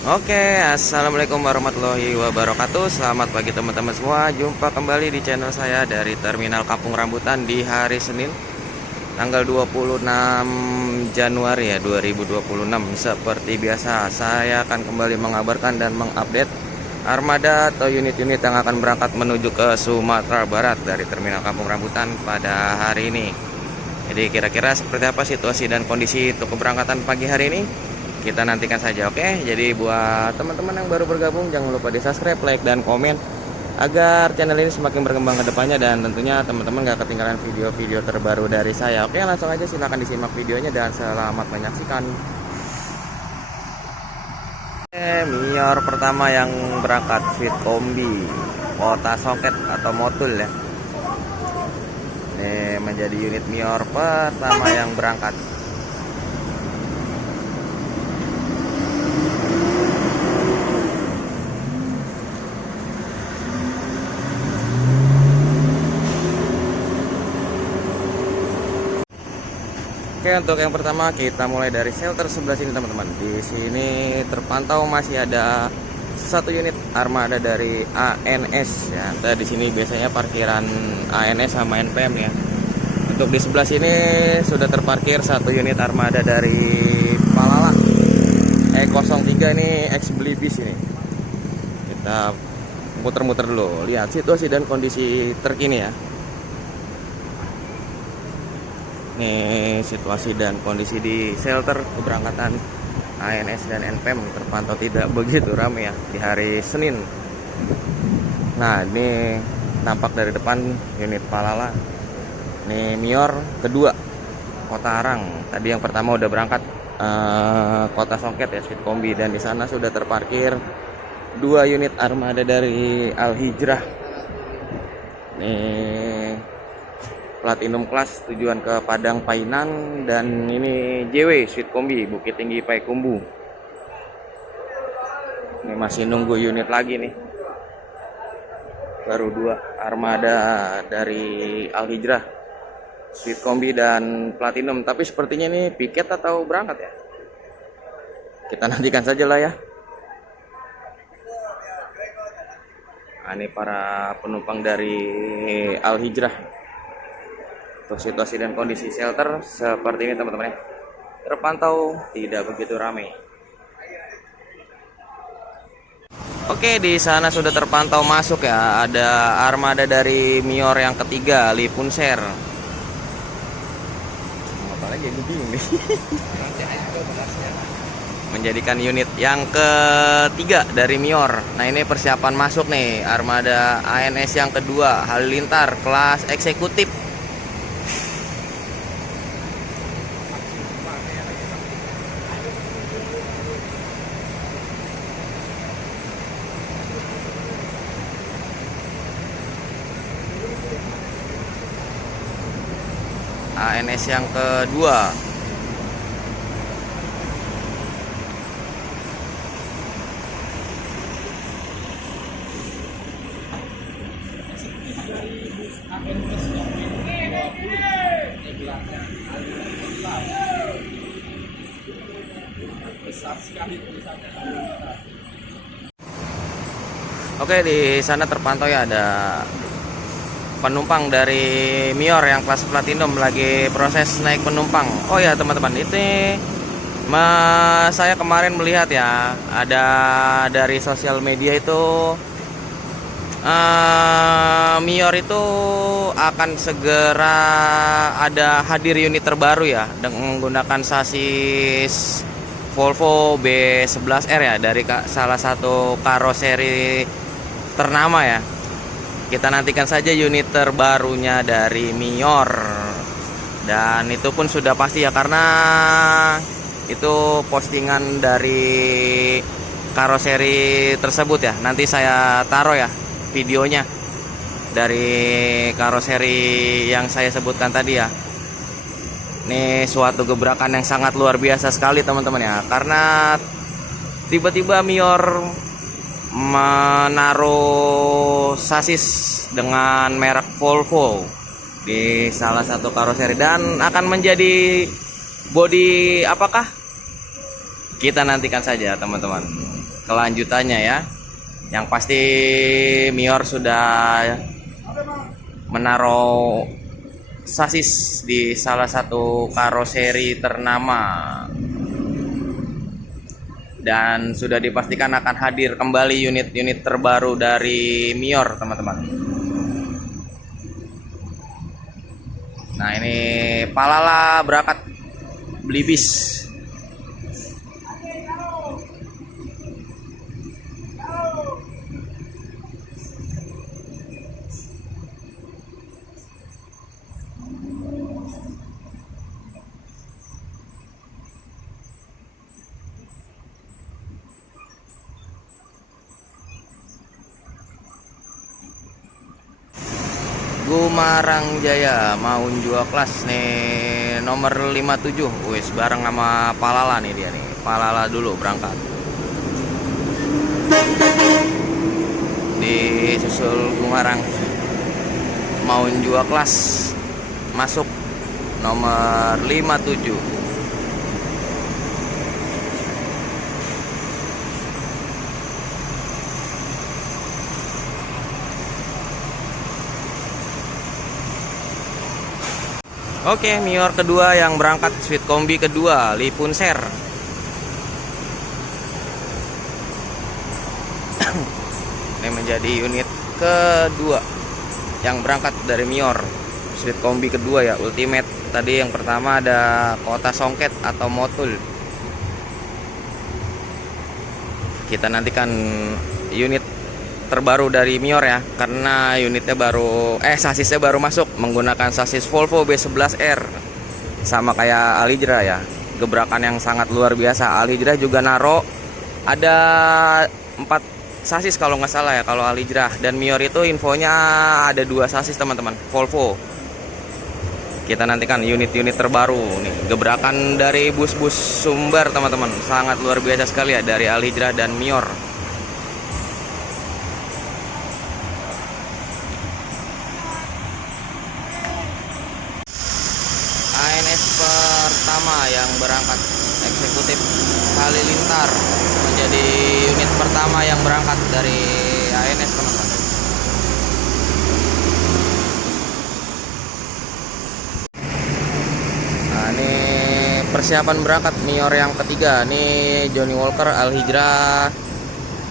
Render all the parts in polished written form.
Oke, assalamualaikum warahmatullahi wabarakatuh. Selamat pagi teman-teman semua. Jumpa kembali di channel saya dari Terminal Kampung Rambutan di hari Senin, tanggal 26 Januari ya 2026. Seperti biasa, saya akan kembali mengabarkan dan mengupdate armada atau unit-unit yang akan berangkat menuju ke Sumatera Barat dari Terminal Kampung Rambutan pada hari ini. Jadi kira-kira seperti apa situasi dan kondisi untuk keberangkatan pagi hari ini? Kita nantikan saja, oke. Jadi buat teman-teman yang baru bergabung, jangan lupa di subscribe, like, dan komen agar channel ini semakin berkembang ke depannya, dan tentunya teman-teman gak ketinggalan video-video terbaru dari saya. Oke, langsung aja silahkan disimak videonya dan selamat menyaksikan. Mior pertama yang berangkat Fit Kombi Kota Soket atau Motul ya. Ini menjadi unit Mior pertama yang berangkat. Oke, untuk yang pertama kita mulai dari shelter sebelah sini teman-teman. Di sini terpantau masih ada satu unit armada dari ANS ya. Nah, di sini biasanya parkiran ANS sama NPM ya. Untuk di sebelah sini sudah terparkir satu unit armada dari Palala E03 ini ex Blibis ini. Kita muter-muter dulu, lihat situasi dan kondisi terkini ya. Nih situasi dan kondisi di shelter keberangkatan ANS dan NPM terpantau tidak begitu ramai ya di hari Senin. Nah ini nampak dari depan unit Palala. Ini Mior kedua Kota Arang. Tadi yang pertama udah berangkat Kota Songket ya, Fit Kombi, dan di sana sudah terparkir dua unit armada dari Al Hijrah. Nih Platinum Class tujuan ke Padang Painan, dan ini JW Sweet Kombi Bukit Tinggi Payakumbuh. Ini masih nunggu unit lagi nih. Baru dua armada dari Al Hijrah, Sweet Kombi dan Platinum, tapi sepertinya ini piket atau berangkat ya. Kita nantikan saja lah ya. Nah, ini para penumpang dari Al Hijrah. Untuk situasi dan kondisi shelter seperti ini teman-teman ya. Terpantau tidak begitu ramai. Oke, di sana sudah terpantau masuk ya. Ada armada dari Mior yang ketiga, Lipunser. Apalagi gue bingung nih. Menjadikan unit yang ketiga dari Mior. Nah ini persiapan masuk nih armada ANS yang kedua, Halilintar kelas eksekutif. ANS yang kedua. Oke, di sana terpantau ya ada penumpang dari Mior yang kelas Platinum lagi proses naik penumpang. Oh ya teman-teman, ini saya kemarin melihat ya, ada dari sosial media itu Mior itu akan segera ada hadir unit terbaru ya, dengan menggunakan sasis Volvo B11R ya, dari salah satu karoseri ternama ya. Kita nantikan saja unit terbarunya dari Mior, dan itu pun sudah pasti ya, karena itu postingan dari karoseri tersebut ya. Nanti saya taruh ya videonya dari karoseri yang saya sebutkan tadi ya. Ini suatu gebrakan yang sangat luar biasa sekali teman-teman ya, karena tiba-tiba Mior menaruh sasis dengan merek Volvo di salah satu karoseri, dan akan menjadi bodi apakah? Kita nantikan saja teman-teman. kelanjutannya ya. Yang pasti Mior sudah menaruh sasis di salah satu karoseri ternama dan sudah dipastikan akan hadir kembali unit-unit terbaru dari Mior, teman-teman. Nah, ini Palala berangkat beli bis. Gumarang Jaya mau jual kelas nih nomor 57. Wis bareng sama Palala nih dia nih. Palala dulu berangkat. Di susul Gumarang mau jual kelas masuk nomor 57. Oke, Mior kedua yang berangkat Sweet Kombi kedua, Lipunser. Ini menjadi unit kedua yang berangkat dari Mior Sweet Kombi kedua ya, Ultimate. Tadi yang pertama ada Kota Songket atau Motul. Kita nantikan unit terbaru dari Mior ya, karena unitnya baru sasisnya baru masuk menggunakan sasis Volvo B11R sama kayak Alijra ya, gebrakan yang sangat luar biasa. Alijra juga naro ada 4 sasis kalau nggak salah ya kalau Alijra, dan Mior itu infonya ada 2 sasis teman-teman Volvo. Kita nantikan unit-unit terbaru nih, gebrakan dari bus-bus Sumbar teman-teman, sangat luar biasa sekali ya dari Alijra dan Mior. ANS pertama yang berangkat eksekutif Halilintar menjadi unit pertama yang berangkat dari ANS teman-teman. Nah, ini persiapan berangkat Mior yang ketiga. Ini Johnny Walker Al-Hijrah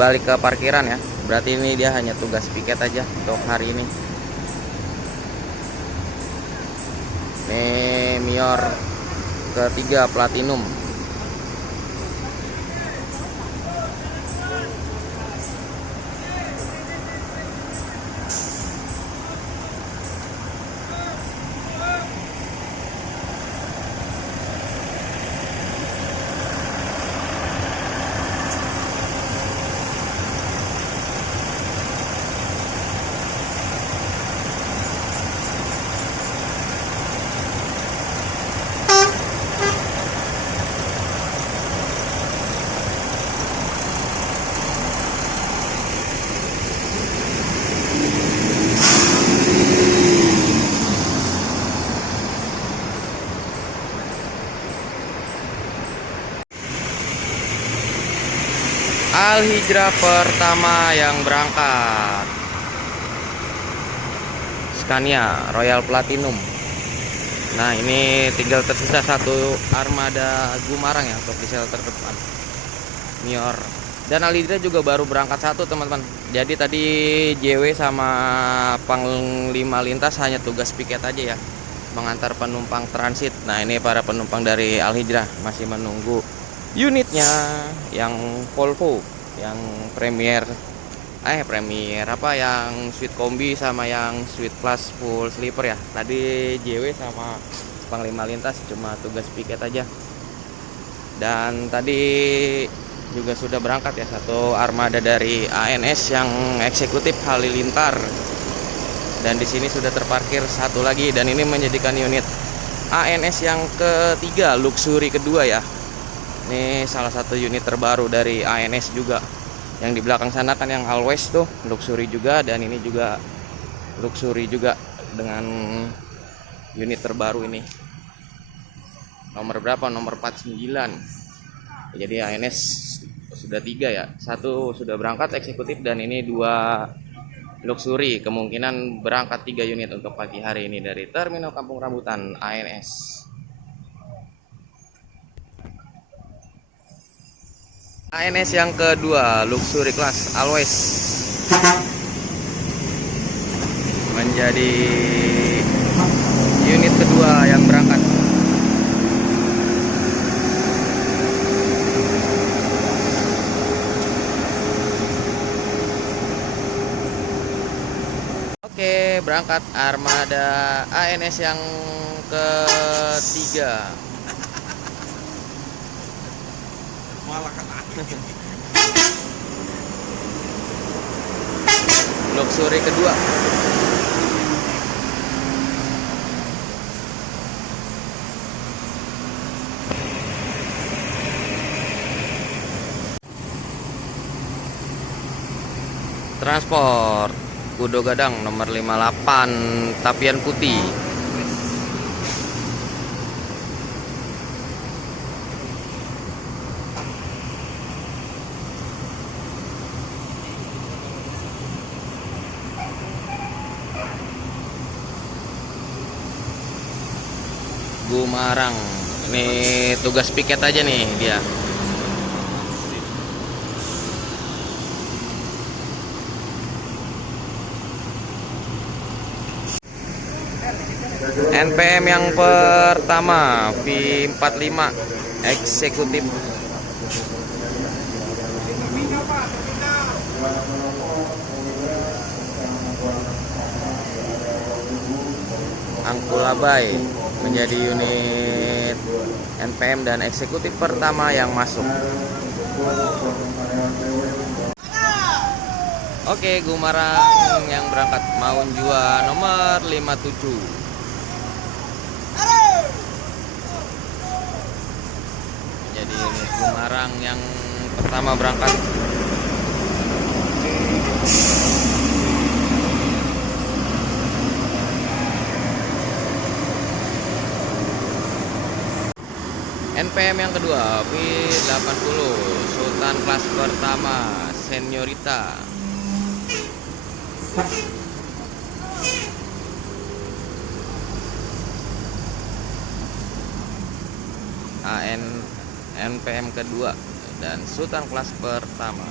balik ke parkiran ya. Berarti ini dia hanya tugas piket aja untuk hari ini. Ini Mior ketiga Platinum. Al-Hijrah pertama yang berangkat Scania Royal Platinum. Nah, ini tinggal tersisa satu armada Gumarang ya untuk di shelter depan Mior. Dan Al-Hijrah juga baru berangkat satu teman-teman. Jadi tadi JW sama Panglima Lintas hanya tugas piket aja ya, mengantar penumpang transit. Nah, ini para penumpang dari Al-Hijrah masih menunggu unitnya yang Volvo, yang Premier apa yang Sweet Kombi sama yang Sweet Plus full sleeper ya. Tadi JW sama Panglima Lintas cuma tugas piket aja. Dan tadi juga sudah berangkat ya satu armada dari ANS yang eksekutif Halilintar. Dan di sini sudah terparkir satu lagi, dan ini menjadikan unit ANS yang ketiga, luxury kedua ya. Ini salah satu unit terbaru dari ANS juga. Yang di belakang sana kan yang Always tuh luxury juga, dan ini juga luxury juga dengan unit terbaru ini. Nomor berapa? Nomor 49. Jadi ANS sudah 3 ya. Satu sudah berangkat eksekutif dan ini 2 luxury. Kemungkinan berangkat 3 unit untuk pagi hari ini dari Terminal Kampung Rambutan ANS. ANS yang kedua, luxury class Always, menjadi unit kedua yang berangkat. Oke, berangkat armada ANS yang ketiga. Luxury kedua. Transport Kudo Gadang nomor 58 Tapian Putih. Gumarang. Ini tugas piket aja nih dia. NPM yang pertama V45 eksekutif. Angkulabai menjadi unit NPM dan eksekutif pertama yang masuk. Oke, Gumarang yang berangkat Maun Jua nomor 57. Menjadi unit Gumarang yang pertama berangkat. NPM yang kedua V80 Sultan kelas pertama Seniorita. NPM kedua dan Sultan kelas pertama.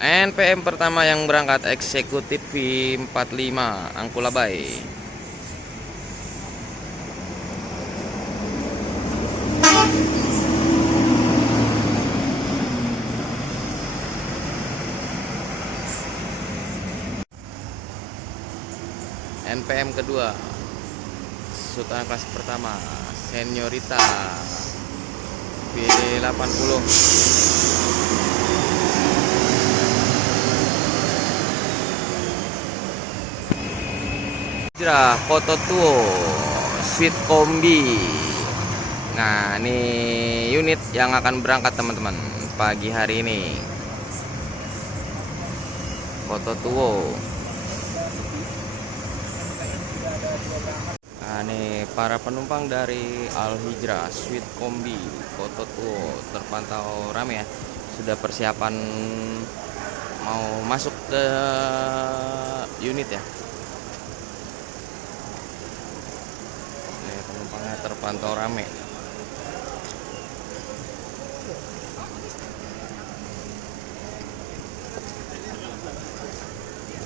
NPM pertama yang berangkat eksekutif V45 Angkulabai. NPM kedua Sultan kelas pertama Seniorita V80. Hijrah Foto Tuo Sweet Kombi. Nah, ini unit yang akan berangkat teman-teman pagi hari ini. Foto Tuo. Nah, ini para penumpang dari Al Hijrah Sweet Kombi Foto Tuo terpantau ramai ya. Sudah persiapan mau masuk ke unit ya. Ini penumpangnya terpantau ramai.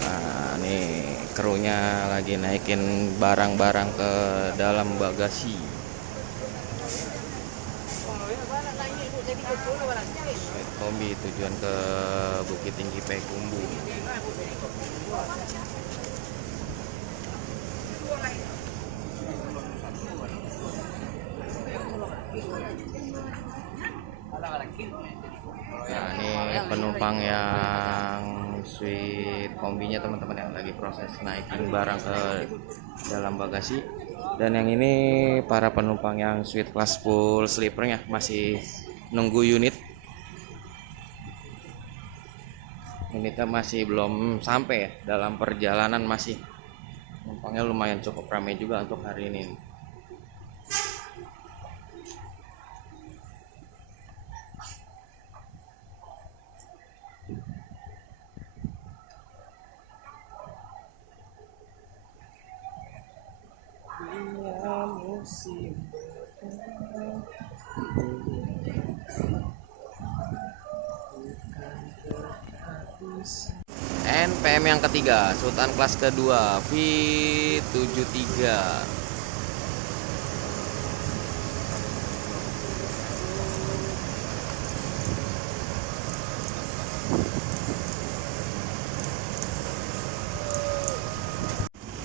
Nah, nih krunya lagi naikin barang-barang ke dalam bagasi. Sweet Kombi tujuan ke Bukit Tinggi Payakumbuh. Nah, ini penumpang yang Sweet Kombinya teman-teman yang lagi proses naikin barang ke dalam bagasi. Dan yang ini para penumpang yang Sweet kelas full sleepernya masih nunggu unit. Unitnya masih belum sampai ya, dalam perjalanan masih. Penumpangnya lumayan cukup ramai juga untuk hari ini. NPM yang ketiga, Sultan kelas kedua, V73.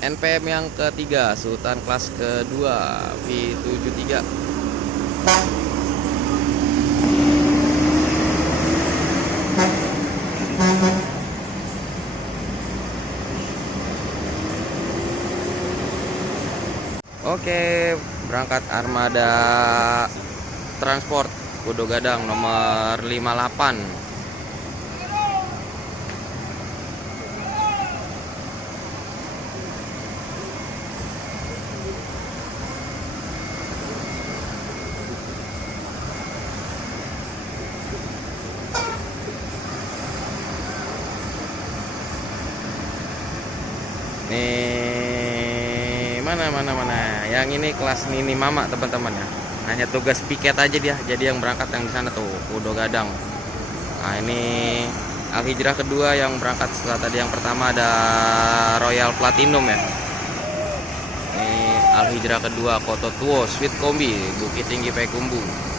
NPM yang ketiga, Sultan kelas kedua, V73. Oke, berangkat armada transport Pudo Gadang nomor 58. Nih, mana. Yang ini kelas Nini Mama teman-teman ya. Hanya tugas piket aja dia. Jadi yang berangkat yang di sana tuh Pudo Gadang. Nah, ini Al Hijrah kedua yang berangkat setelah tadi yang pertama ada Royal Platinum ya. Ini Al Hijrah kedua Koto Tuo Sweet Kombi Bukit Tinggi Payakumbuh.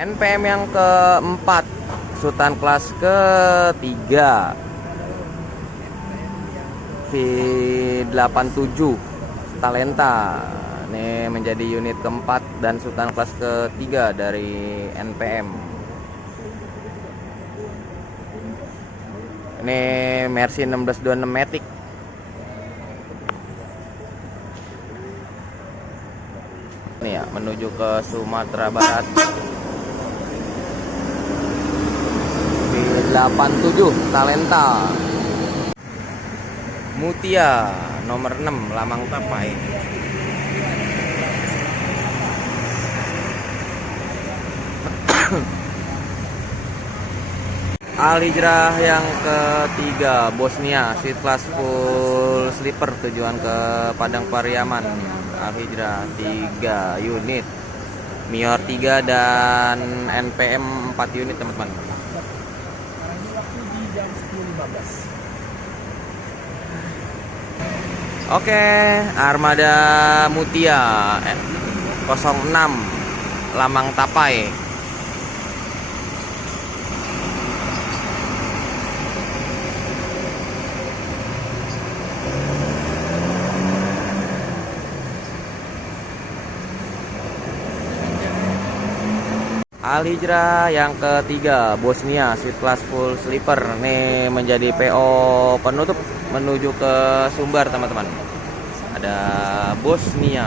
NPM yang keempat, Sultan kelas ketiga, V87 Talenta. Ini menjadi unit keempat dan Sultan kelas ketiga dari NPM. Ini Mercy 1626 Matic. Ini ya, menuju ke Sumatera Barat. 87 Talenta. Mutia nomor 6 Lamang Tapai. Al Hijrah yang ketiga Bosnia Seat Class Full Sleeper tujuan ke Padang Pariaman. Al Hijrah 3 unit, Mior 3 dan NPM 4 unit teman-teman. Oke, armada Mutia 06 Lamang Tapai. Al Hijrah yang ketiga Bosnia Seat Class Full Sleeper. Nih menjadi PO penutup menuju ke Sumbar teman-teman. Ada Bosnia.